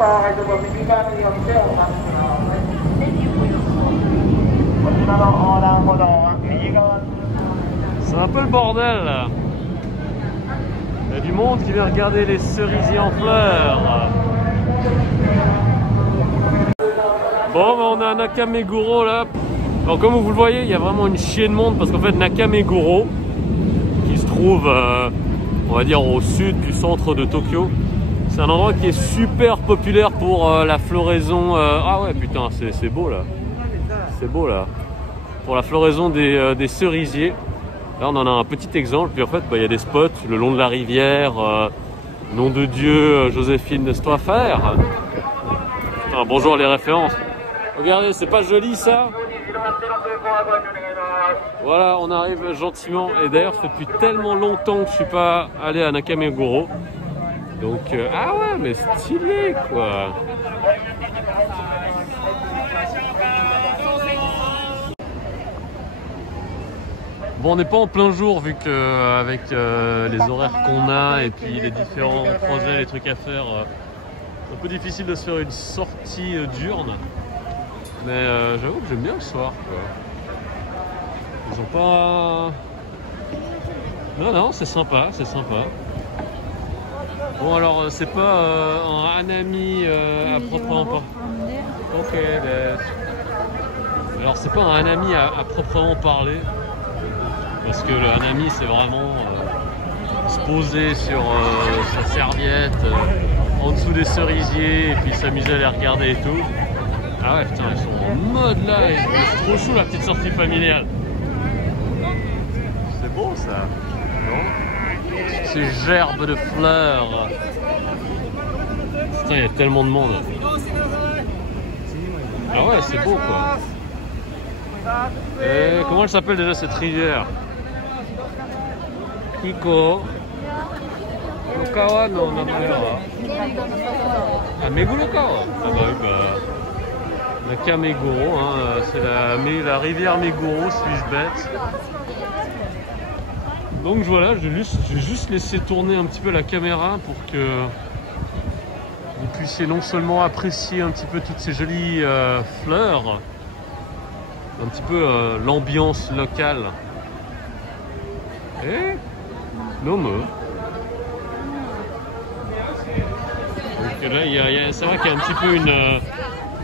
C'est un peu le bordel là. Il y a du monde qui vient regarder les cerisiers en fleurs. Bon, bah, on a Nakameguro là. Alors comme vous le voyez, il y a vraiment une chier de monde parce qu'en fait Nakameguro, qui se trouve, on va dire au sud du centre de Tokyo, c'est un endroit qui est super populaire pour la floraison. Ah ouais, putain, c'est beau là. C'est beau là. Pour la floraison des cerisiers. Là, on en a un petit exemple. Puis en fait, bah, y a des spots le long de la rivière. Nom de Dieu, Joséphine de Stoiffer. Putain, bonjour les références. Regardez, c'est pas joli ça? Voilà, on arrive gentiment. Et d'ailleurs, ça fait depuis tellement longtemps que je suis pas allé à Nakameguro. Donc, ah ouais, mais stylé quoi. Bon, on n'est pas en plein jour vu que avec les horaires qu'on a et puis les différents projets, les trucs à faire, c'est un peu difficile de se faire une sortie diurne. Mais j'avoue que j'aime bien le soir quoi. Ils ont pas... Non, c'est sympa, c'est sympa. Bon alors, c'est pas un hanami à proprement parler. Ok, alors c'est pas un hanami à proprement parler. Parce que le hanami c'est vraiment se poser sur sa serviette en dessous des cerisiers et puis s'amuser à les regarder et tout. Ah ouais putain, ils sont en mode là, c'est trop chou la petite sortie familiale. C'est beau ça, non? Ces gerbes de fleurs. Putain, il y a tellement de monde. Ah ouais, c'est beau quoi. Et comment elle s'appelle déjà cette rivière? Kiko Okawa no namae wa? Ah, Megurokawa. Ah bah oui, bah Nakameguro, hein, c'est la rivière Meguro, suis-je bête? Donc voilà, je vais juste laisser tourner un petit peu la caméra pour que vous puissiez non seulement apprécier un petit peu toutes ces jolies fleurs, un petit peu l'ambiance locale. Et Nome. Donc là, c'est vrai qu'il y a un petit peu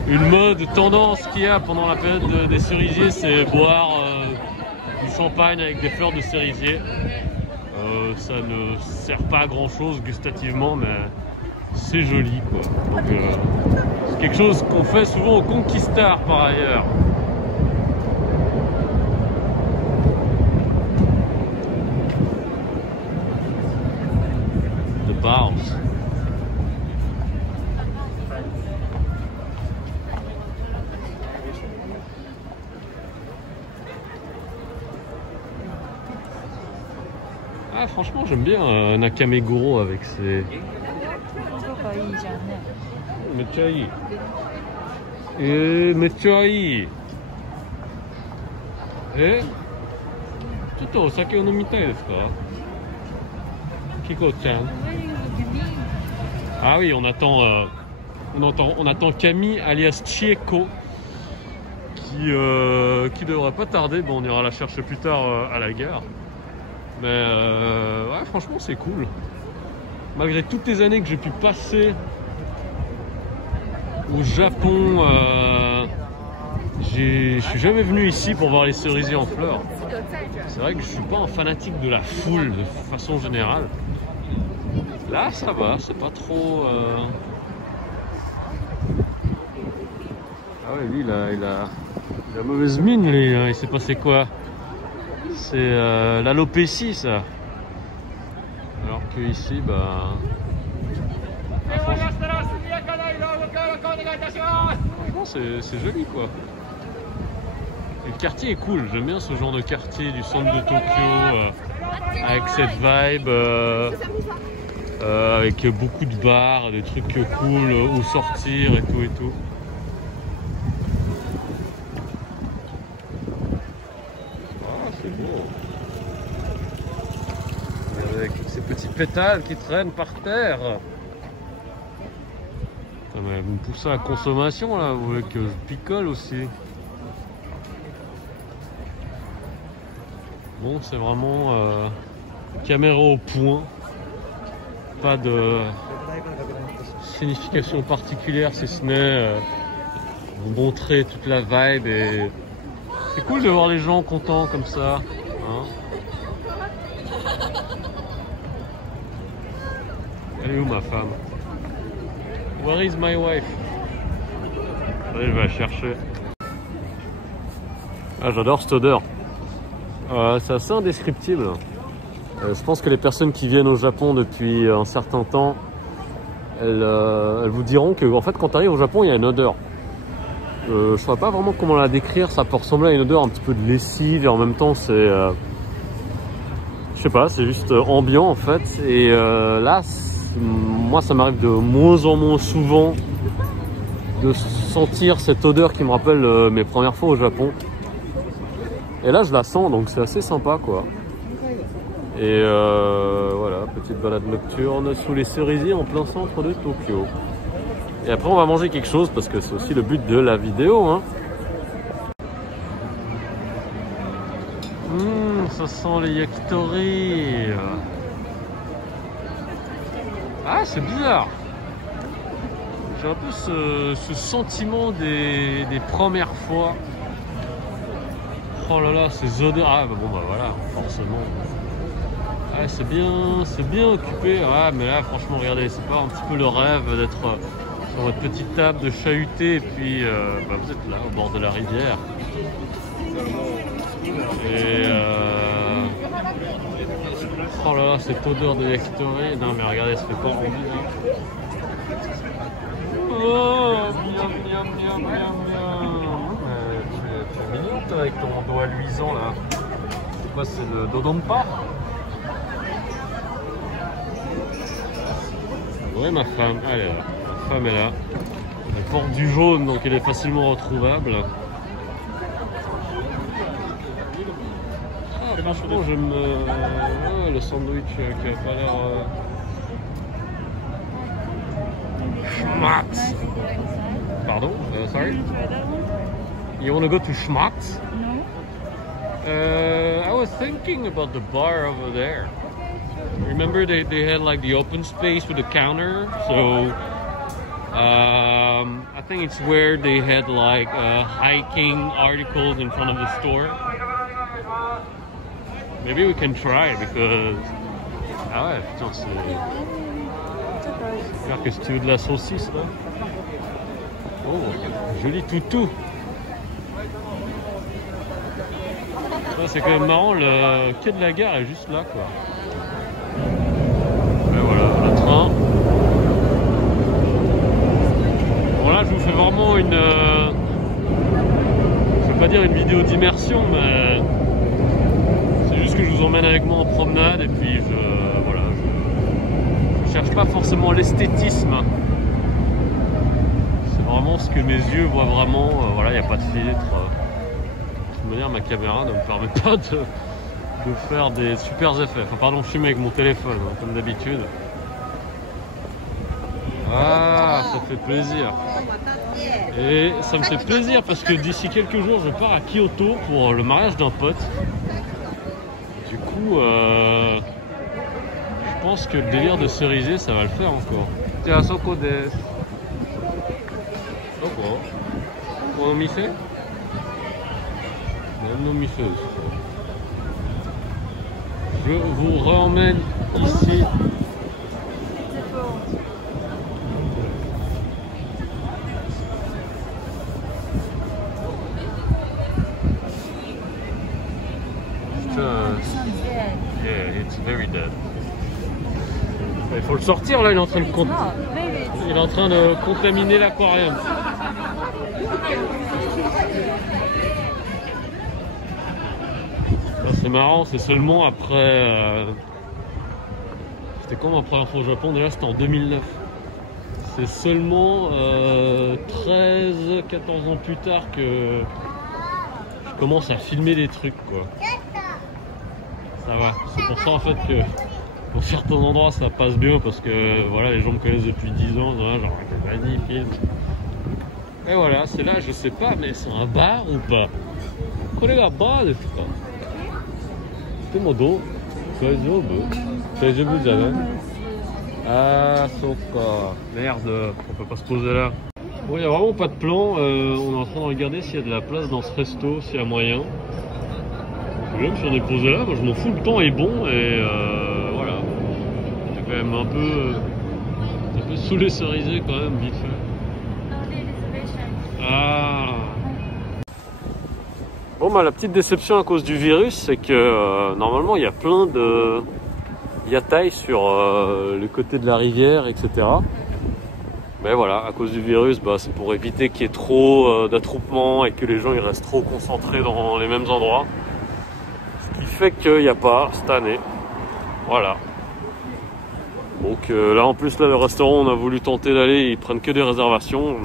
une mode, tendance qu'il y a pendant la période des cerisiers, c'est boire du champagne avec des fleurs de cerisier. Ça ne sert pas à grand chose gustativement, mais c'est joli quoi. Donc c'est quelque chose qu'on fait souvent au Conquistar par ailleurs. Bars. Ah franchement j'aime bien Nakameguro avec ses... Mechai. Mechai. Eh? Chotto osake o nomitai desu ka? Kiko-chan. Ah oui, on attend Camille alias Chieko qui devrait pas tarder. Bon, on ira la chercher plus tard à la gare. Mais ouais, franchement, c'est cool. Malgré toutes les années que j'ai pu passer au Japon, je suis jamais venu ici pour voir les cerisiers en fleurs. C'est vrai que je suis pas un fanatique de la foule de façon générale. Là, ça va, c'est pas trop... Ah ouais, lui, il a mauvaise mine, lui. Il s'est passé quoi? C'est l'alopécie, ça. Alors que ici, bah... Ah, franchement, c'est joli, quoi. Et le quartier est cool. J'aime bien ce genre de quartier du centre de Tokyo, avec cette vibe... avec beaucoup de bars, des trucs cool où sortir et tout et tout. Ah, c'est beau. Avec ces petits pétales qui traînent par terre. Mais vous me poussez à la consommation là, vous voulez que je picole aussi. Bon, c'est vraiment caméra au point. Pas de signification particulière si ce n'est vous montrer toute la vibe et c'est cool de voir les gens contents comme ça. Hein. Elle est où ma femme? Where is my wife? Allez, je vais la chercher. Ah, j'adore cette odeur. C'est assez indescriptible. Je pense que les personnes qui viennent au Japon depuis un certain temps, elles vous diront que en fait, quand tu arrives au Japon, il y a une odeur. Je ne saurais pas vraiment comment la décrire. Ça peut ressembler à une odeur un petit peu de lessive et en même temps, c'est, je sais pas, c'est juste ambiant en fait. Et là, moi, ça m'arrive de moins en moins souvent de sentir cette odeur qui me rappelle mes premières fois au Japon. Et là, je la sens, donc c'est assez sympa, quoi. Et voilà, petite balade nocturne sous les cerisiers en plein centre de Tokyo. Et après, on va manger quelque chose parce que c'est aussi le but de la vidéo, hein. Ça sent les yakitori. Ah, c'est bizarre. J'ai un peu ce sentiment des premières fois. Oh là là, ces odeurs. Ah, bah bon, bah voilà, forcément. Ah, c'est bien occupé. Ah, mais là, franchement, regardez, c'est pas un petit peu le rêve d'être sur votre petite table, de chahuter, et puis bah, vous êtes là, au bord de la rivière. Et oh là là, cette odeur de yakitori. Non, mais regardez, ça fait pas envie. Hein. Oh, bien. Tu es mignon avec ton doigt luisant là. C'est quoi, c'est le dodonpa? Ouais, ma femme, elle est là. Ma femme est là. Elle porte du jaune, donc elle est facilement retrouvable. Ah, franchement, j'aime le sandwich qui a pas l'air... Schmatz. Pardon? Sorry? You want to go to Schmatz? No. I was thinking about the bar over there. Remember they had like the open space with the counter, so I think it's where they had like hiking articles in front of the store. Maybe we can try because ah ouais putain c'est regarde qu'est-ce que tu veux de la saucisse là. Oh joli toutou. Ouais, c'est quand même marrant, le quai de la gare est juste là quoi. Et voilà, le train. Bon là je vous fais vraiment une... je vais pas dire une vidéo d'immersion, mais c'est juste que je vous emmène avec moi en promenade et puis voilà, je cherche pas forcément l'esthétisme. C'est vraiment ce que mes yeux voient vraiment. Voilà, il n'y a pas de filtre. De toute manière, ma caméra ne me permet pas de faire des super effets. Enfin, pardon, je filme avec mon téléphone, hein, comme d'habitude. Ah, ça fait plaisir. Et ça me fait plaisir parce que d'ici quelques jours, je pars à Kyoto pour le mariage d'un pote. Du coup, je pense que le délire de cerisier, ça va le faire encore. Tiens, Soko des... Soko? Pour un mise? Je vous ramène ici. Yeah, it's very dead. Il faut le sortir là, il est en train de contaminer l'aquarium. C'est marrant, c'est seulement après... C'était quand ma première fois au Japon? Déjà c'était en 2009. C'est seulement 13-14 ans plus tard que je commence à filmer des trucs quoi. Ça va, c'est pour ça en fait que Pour certains endroits ça passe bien parce que voilà, les gens me connaissent depuis 10 ans, genre vas-y filme. Et voilà, c'est là, je sais pas, mais c'est un bar ou pas? これがバーですか? でもどう? 大丈夫? 大丈夫じゃない? Ah, sauf merde, on peut pas se poser là. Bon, il n'y a vraiment pas de plan. On est en train de regarder s'il y a de la place dans ce resto, s'il y a moyen. Même si on est posé là, moi je m'en fous, le temps est bon et voilà. J'ai quand même un peu sous les cerisiers quand même, vite fait. Ah. Bon bah la petite déception à cause du virus, c'est que normalement il y a plein de yataï sur le côté de la rivière, etc. Mais voilà, à cause du virus, bah, c'est pour éviter qu'il y ait trop d'attroupements et que les gens ils restent trop concentrés dans les mêmes endroits. Ce qui fait qu'il n'y a pas cette année. Voilà. Donc là en plus là le restaurant on a voulu tenter d'aller, ils prennent que des réservations.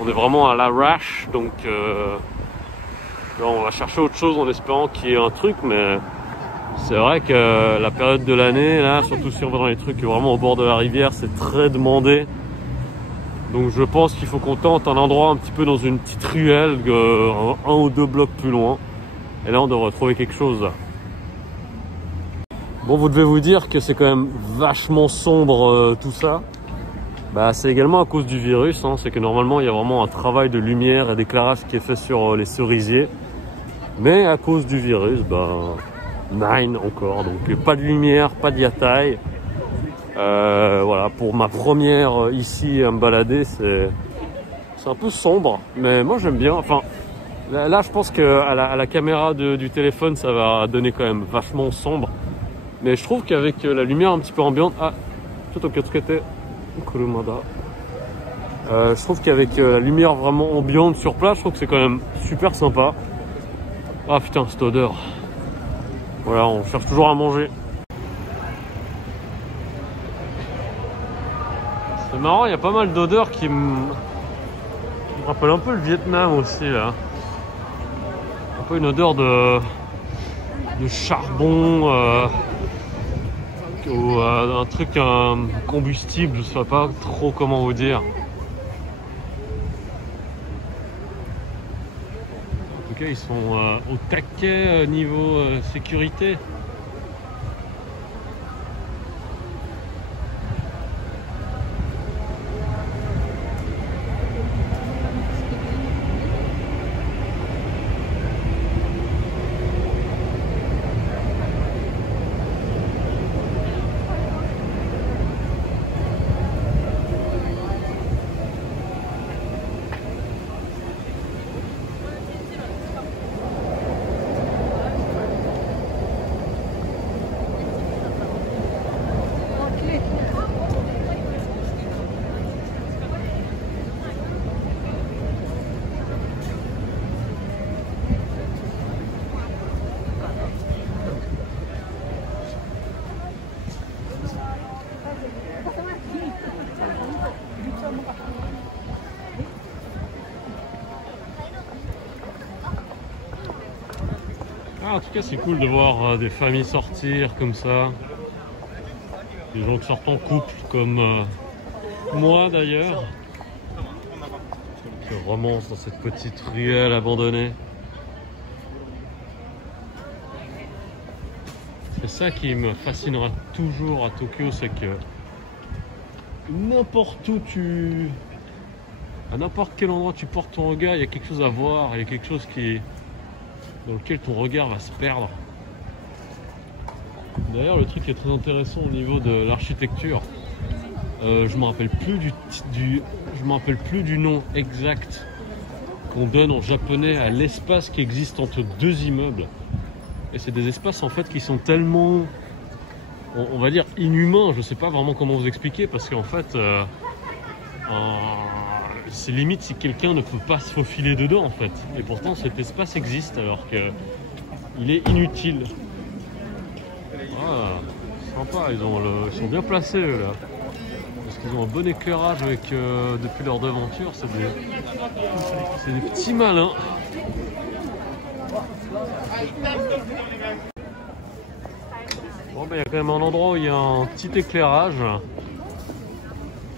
On est vraiment à l'arrache, donc là, on va chercher autre chose en espérant qu'il y ait un truc, mais c'est vrai que la période de l'année, là, surtout si on va dans les trucs vraiment au bord de la rivière, c'est très demandé. Donc je pense qu'il faut qu'on tente un endroit un petit peu dans une petite ruelle, un ou deux blocs plus loin. Et là on devrait trouver quelque chose là. Bon, vous devez vous dire que c'est quand même vachement sombre tout ça. Bah, c'est également à cause du virus, hein. C'est que normalement il y a vraiment un travail de lumière et d'éclairage qui est fait sur les cerisiers. Mais à cause du virus, ben, nine encore. Donc pas de lumière, pas de yataï. Voilà, pour ma première ici à me balader, c'est un peu sombre. Mais moi j'aime bien. Enfin, là je pense qu'à la caméra du téléphone, ça va donner quand même vachement sombre. Mais je trouve qu'avec la lumière un petit peu ambiante... Ah, tout au quatrième. Je trouve qu'avec la lumière vraiment ambiante sur place, je trouve que c'est quand même super sympa. Ah putain, cette odeur. Voilà, on cherche toujours à manger. C'est marrant, il y a pas mal d'odeurs qui me rappellent un peu le Vietnam aussi là. Un peu une odeur de charbon ou un truc, un combustible, je sais pas trop comment vous dire. En tout cas, ils sont au taquet niveau sécurité. Ah, en tout cas, c'est cool de voir des familles sortir comme ça. Des gens qui sortent en couple, comme moi d'ailleurs. Qui romancent dans cette petite ruelle abandonnée. C'est ça qui me fascinera toujours à Tokyo, c'est que n'importe où à n'importe quel endroit tu portes ton regard, il y a quelque chose à voir, il y a quelque chose dans lequel ton regard va se perdre. D'ailleurs, le truc qui est très intéressant au niveau de l'architecture, je me rappelle plus du nom exact qu'on donne en japonais à l'espace qui existe entre deux immeubles. Et c'est des espaces en fait qui sont tellement, on va dire, inhumains. Je sais pas vraiment comment vous expliquer, parce qu'en fait, c'est limite si quelqu'un ne peut pas se faufiler dedans en fait. Et pourtant cet espace existe alors que il est inutile. Ah, sympa, ils sont bien placés eux, là. Parce qu'ils ont un bon éclairage avec depuis leur devanture, c'est des petits malins. Bon, il y a quand même un endroit où il y a un petit éclairage.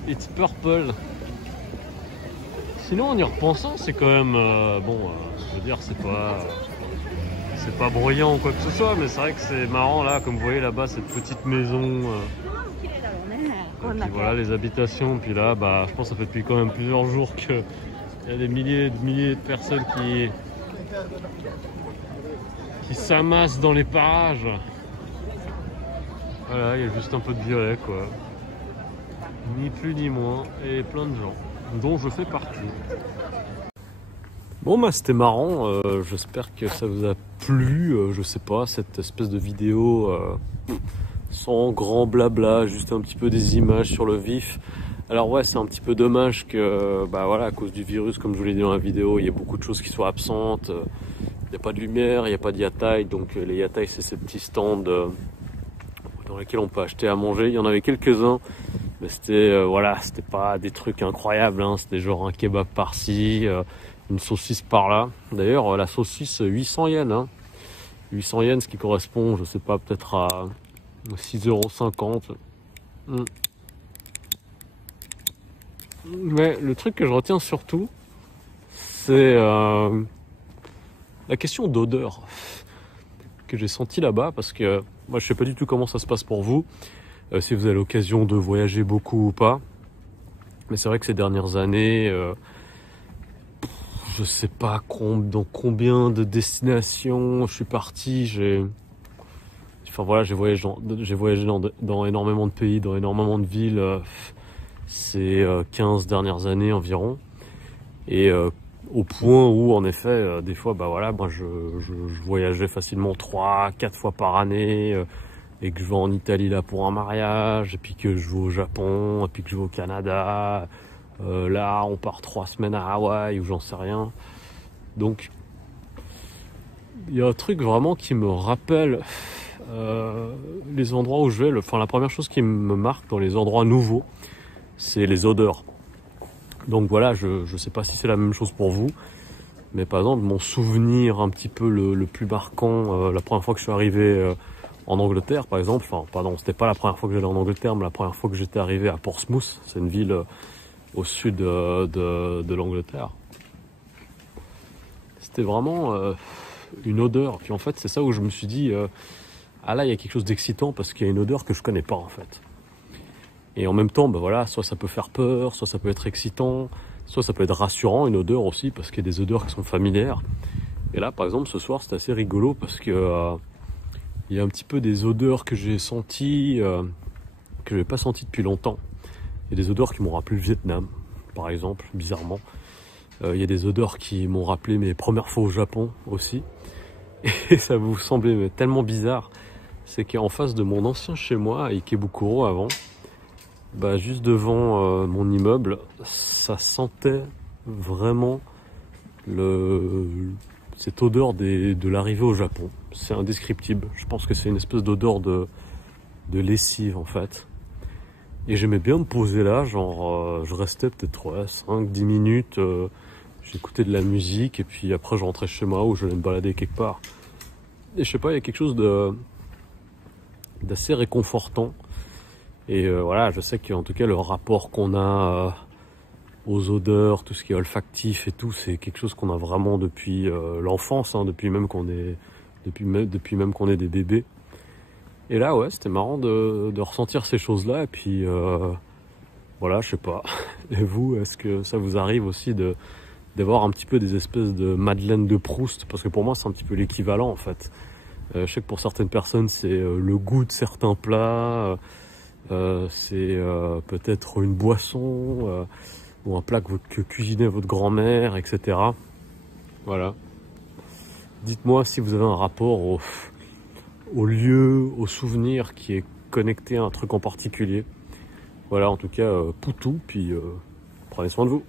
It's purple. Sinon, en y repensant, c'est quand même je veux dire, c'est pas bruyant ou quoi que ce soit, mais c'est vrai que c'est marrant là, comme vous voyez là-bas, cette petite maison. Puis voilà les habitations. Puis là, je pense que ça fait depuis quand même plusieurs jours qu'il y a des milliers de personnes qui s'amassent dans les parages. Voilà, il y a juste un peu de violet, quoi. Ni plus ni moins, et plein de gens, dont je fais partie. Bon, c'était marrant, j'espère que ça vous a plu, je sais pas, cette espèce de vidéo sans grand blabla, juste un petit peu des images sur le vif. Alors ouais, c'est un petit peu dommage que, voilà, à cause du virus, comme je vous l'ai dit dans la vidéo, il y a beaucoup de choses qui soient absentes. Il n'y a pas de lumière, il n'y a pas de yatai, donc les yatai c'est ces petits stands dans lesquels on peut acheter à manger. Il y en avait quelques-uns, mais c'était c'était pas des trucs incroyables, hein. C'était genre un kebab par-ci, une saucisse par-là. D'ailleurs, la saucisse 800 yens, hein. 800 yens, ce qui correspond, je sais pas, peut-être à 6,50 €. Mais le truc que je retiens surtout, c'est la question d'odeur que j'ai senti là-bas, parce que moi je sais pas du tout comment ça se passe pour vous, si vous avez l'occasion de voyager beaucoup ou pas, mais c'est vrai que ces dernières années, je sais pas dans combien de destinations je suis parti, j'ai voyagé dans énormément de pays, dans énormément de villes, ces 15 dernières années environ, et au point où en effet des fois moi je voyageais facilement 3-4 fois par année, et que je vais en Italie là pour un mariage, et puis que je vais au Japon, et puis que je vais au Canada, là on part 3 semaines à Hawaï ou j'en sais rien. Donc il y a un truc vraiment qui me rappelle les endroits où je vais. La première chose qui me marque dans les endroits nouveaux, c'est les odeurs. Donc voilà, je sais pas si c'est la même chose pour vous, mais par exemple mon souvenir un petit peu le plus marquant, la première fois que je suis arrivé en Angleterre par exemple, c'était pas la première fois que j'allais en Angleterre, mais la première fois que j'étais arrivé à Portsmouth, c'est une ville au sud de l'Angleterre. C'était vraiment une odeur, puis en fait c'est ça où je me suis dit là il y a quelque chose d'excitant, parce qu'il y a une odeur que je connais pas en fait. Et en même temps, soit ça peut faire peur, soit ça peut être excitant, soit ça peut être rassurant, une odeur aussi, parce qu'il y a des odeurs qui sont familières. Et là, par exemple, ce soir, c'était assez rigolo, parce que il y a un petit peu des odeurs que j'ai senties, que je n'avais pas senties depuis longtemps. Il y a des odeurs qui m'ont rappelé le Vietnam, par exemple, bizarrement. Il y a des odeurs qui m'ont rappelé mes premières fois au Japon aussi. Et ça vous semblait tellement bizarre. C'est qu'en face de mon ancien chez moi, à Ikebukuro avant, juste devant mon immeuble, ça sentait vraiment cette odeur de l'arrivée au Japon. C'est indescriptible. Je pense que c'est une espèce d'odeur de lessive en fait. Et j'aimais bien me poser là, je restais peut-être 5-10 minutes, j'écoutais de la musique, et puis après je rentrais chez moi ou je allais me balader quelque part. Et je sais pas, il y a quelque chose d'assez réconfortant. Et je sais qu'en tout cas le rapport qu'on a aux odeurs, tout ce qui est olfactif et tout, c'est quelque chose qu'on a vraiment depuis l'enfance, hein, depuis même qu'on est des bébés. Et là c'était marrant de ressentir ces choses-là, et puis je sais pas. Et vous, est-ce que ça vous arrive aussi d'avoir un petit peu des espèces de Madeleine de Proust? Parce que pour moi c'est un petit peu l'équivalent en fait. Je sais que pour certaines personnes c'est le goût de certains plats, c'est peut-être une boisson, ou un plat que cuisinait votre grand-mère, etc. Voilà. Dites-moi si vous avez un rapport au lieu, au souvenir qui est connecté à un truc en particulier. Voilà, en tout cas, poutou, puis prenez soin de vous.